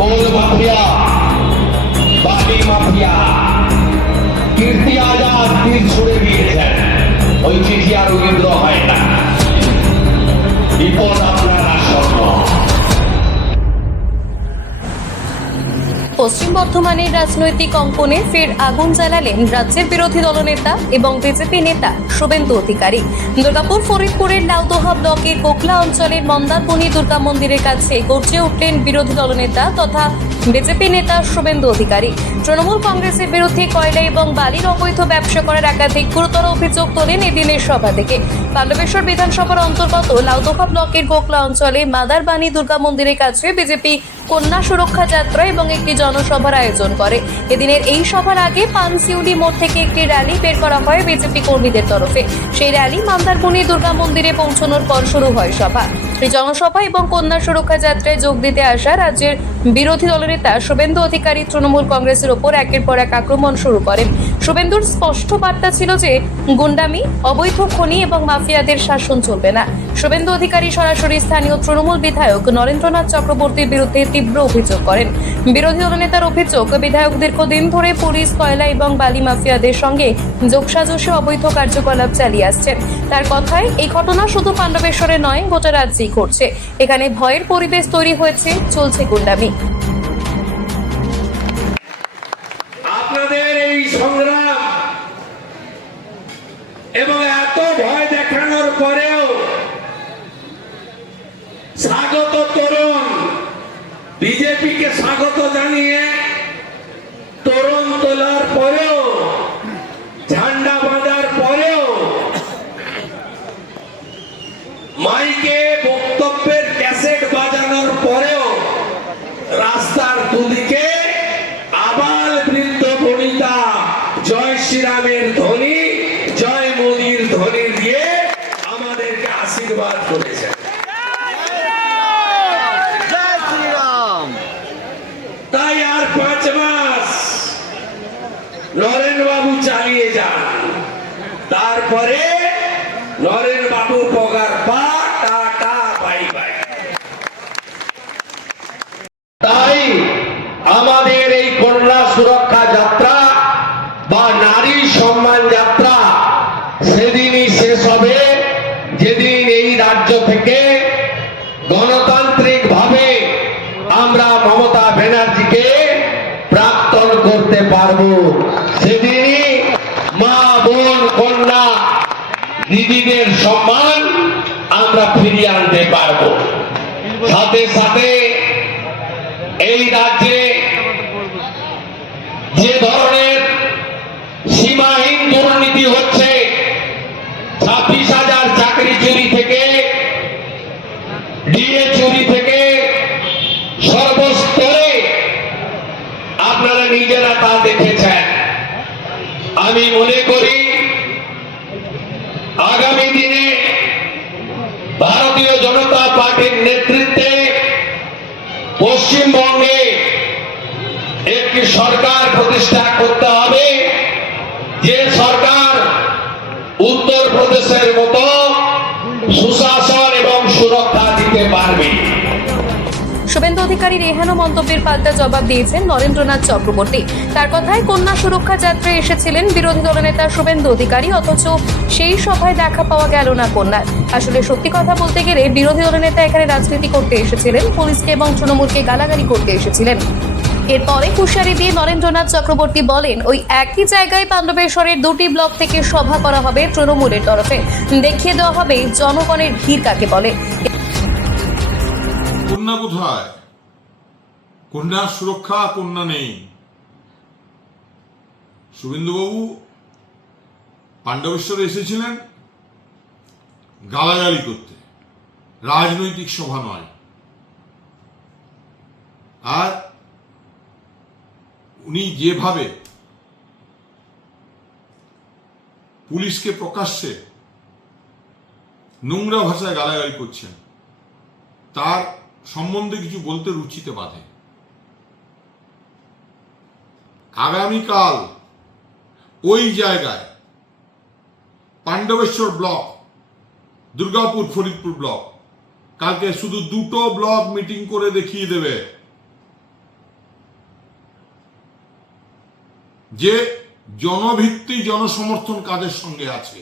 কোল mafia, বালি mafia, কীর্তি আজাদ তীর ছুড়ে দিয়েছেন। ওই চিঠি আর উইন্দ্র হয় না। বিপদ আপনার আসন্ন। পশ্চিম বর্ধমানের রাজনৈতিক অঙ্গনে ফের আগুন জ্বালালেন রাজ্যের বিরোধী দলনেতা এবং বিজেপি নেতা শুভেন্দু অধিকারী। দুর্গাপুর ফরিদপুরের লাউদোহা ব্লকের কোকলা অঞ্চলের মন্দারমণি দুর্গা মন্দিরের কাছে গর্জে উঠলেন বিরোধী দলনেতা তথা বিজেপি নেতা শুভেন্দু অধিকারী। তৃণমূল কংগ্রেসের বিরুদ্ধে কয়লা এবং বালির অবৈধ ব্যবসা করার একাধিক গুরুতর অভিযোগ তোলেন এদিনের সভা থেকে। পাণ্ডবেশ্বর বিধানসভার অন্তর্গত লাউদোহা ব্লকের কোকলা অঞ্চলে মাদারবাণী দুর্গা মন্দিরের কাছে বিজেপি কন্যা সুরক্ষা যাত্রা এবং একটি জনসভার আয়োজন করে। এদিনের এই সভার আগে পানশিউলি মোড় থেকে একটি র্যালি বের করা হয় বিজেপি কর্মীদের তরফে। সেই র্যালি মন্দারমণি দুর্গা মন্দিরে পৌঁছানোর পর শুরু হয় সভা। এই জনসভা এবং কন্যা সুরক্ষা যাত্রায় যোগ দিতে আসা রাজ্যের বিরোধী দলনেতা শুভেন্দু অধিকারী তৃণমূল কংগ্রেসের ওপর একের পর এক আক্রমণ শুরু করেন। শুভেন্দুর স্পষ্ট বার্তা ছিল যে গুন্ডামি, অবৈধ খনি এবং মাফিয়াদের শাসন চলবে না। শুভেন্দু অধিকারী সরাসরি স্থানীয় তৃণমূল বিধায়ক নরেন্দ্রনাথ চক্রবর্তীর বিরুদ্ধে তীব্র অভিযোগ করেন। বিরোধী দলনেতার অভিযোগ, বিধায়ক দীর্ঘদিন ধরে পুলিশ, কয়লা এবং বালি মাফিয়াদের সঙ্গে যোগসাজশে অবৈধ কার্যকলাপ চালিয়ে আসছেন। তার কথায় এই ঘটনা শুধু পাণ্ডবেশ্বরে নয়, গোটা রাজ্যেই ঘটছে। এখানে ভয়ের পরিবেশ তৈরি হয়েছে, চলছে গুন্ডামি। আপনাদের এই সংগ্রাম এবং এত ভয় দেখানোর পরেও স্বাগত তরুণ বিজেপিকে স্বাগত জানিয়ে তরুণ তোলার পরেও, ঝান্ডা বাঁধার পরেও, মাইকে বক্তব্যের ক্যাসেট বাজানোর পরেও রাস্তার দুদিকে আবাল বৃদ্ধ বনিতা জয় শ্রীরামের ধ্বনি, জয় মোদীর ধ্বনি দিয়ে আমাদেরকে আশীর্বাদ করেছেন। তাই আর 5 মাস নরেন বাবু চালিয়ে যান, তারপরে নরেন বাবু পগার পা, টাটা বাই বাই। তাই আমাদের এই কন্যা সুরক্ষা যাত্রা বা নারী সম্মান যাত্রা সেদিনই শেষ হবে যেদিন এই রাজ্য থেকে গণতান্ত্রিক ভাবে আমরা মমতা ব্যানার্জিকে প্রাক্তন করতে পারবো। সেদিনই মা, বোন, কন্যা, দিদিদের সম্মান আমরা ফিরিয়ে আনতে পারবো। সাথে সাথে এই রাজ্যে যে ধরনের সীমাহীন দুর্নীতি হচ্ছে, 26,000 চাকরি চুরি থেকে, ডিএ চুরি থেকে সর্বস্তরে আপনারা নিজেরা তা দেখেছেন। আমি মনে করি আগামী দিনে ভারতীয় জনতা পার্টির নেতৃত্বে পশ্চিমবঙ্গে একটি সরকার প্রতিষ্ঠা করতে হবে, যে সরকার উত্তরপ্রদেশের মতো সুশাসন এবং সুরক্ষা দিতে পারবে। শুভেন্দু অধিকারীর এহেন মন্তব্যের পাল্টা জবাব দিয়েছেন নরেন্দ্রনাথ চক্রবর্তী। তার কথায় কন্যা সুরক্ষা যাত্রায় এসেছিলেন বিরোধী দলনেতা শুভেন্দু অধিকারী, অথচ সেই সভায় দেখা পাওয়া গেল না কন্যার। আসলে সত্যি কথা বলতে গেলে বিরোধী দলনেতা এখানে রাজনীতি করতে এসেছিলেন, পুলিশকে এবং তৃণমূলকে গালাগালি করতে এসেছিলেন। এরপরে হুঁশিয়ারি দিয়ে নরেন্দ্রনাথ চক্রবর্তী বলেন, ওই একই জায়গায় পাণ্ডবেশ্বরের 2টি ব্লক থেকে সভা করা হবে তৃণমূলের তরফে। দেখিয়ে দেওয়া হবে জনগণের ভিড় কাকে বলে। কন্যা কোথায়? কন্যার সুরক্ষা, কন্যা নেই। শুভেন্দুবাবু পাণ্ডবেশ্বরে এসেছিলেন গালাগালি করতে, রাজনৈতিক সভা নয়। আর উনি যেভাবে পুলিশকে প্রকাশ্যে নোংরা ভাষায় গালাগালি করছেন, তার সম্বন্ধে কিছু বলতে রুচিতে বাধে। আগামীকাল ওই জায়গায় পাণ্ডবেশ্বর ব্লক, দুর্গাপুর ফরিদপুর ব্লক, কালকে শুধু 2টো ব্লক মিটিং করে দেখিয়ে দেবে যে জনভিত্তি জনসমর্থন কাদের সঙ্গে আছে।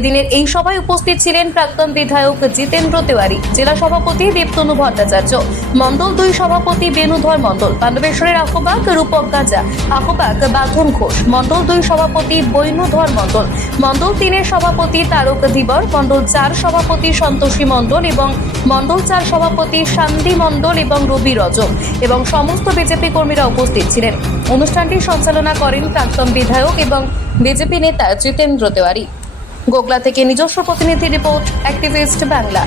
এদিনের এই সভায় উপস্থিত ছিলেন প্রাক্তন বিধায়ক জিতেন্দ্র তেওয়ারি, জেলা সভাপতি দেবতনু ভট্টাচার্য, মণ্ডল 2 সভাপতি বেণুধর মণ্ডল, পাণ্ডবেশ্বরের আহ্বায়ক রূপক গাজা, আহ্বায়ক বাঁধন ঘোষ, মণ্ডল 2 সভাপতি বৈনুধর মণ্ডল, মণ্ডল 3 এর সভাপতি তারক ধীবর, মণ্ডল 4 সভাপতি সন্তোষী মণ্ডল এবং মণ্ডল 4 সভাপতি শান্তি মণ্ডল এবং রবি রজক এবং সমস্ত বিজেপি কর্মীরা উপস্থিত ছিলেন। অনুষ্ঠানটি সঞ্চালনা করেন প্রাক্তন বিধায়ক এবং বিজেপি নেতা জিতেন্দ্র তেওয়ারি। গোগলা থেকে নিজস্ব প্রতিনিধি রিপোর্ট, অ্যাক্টিভিস্ট বাংলা।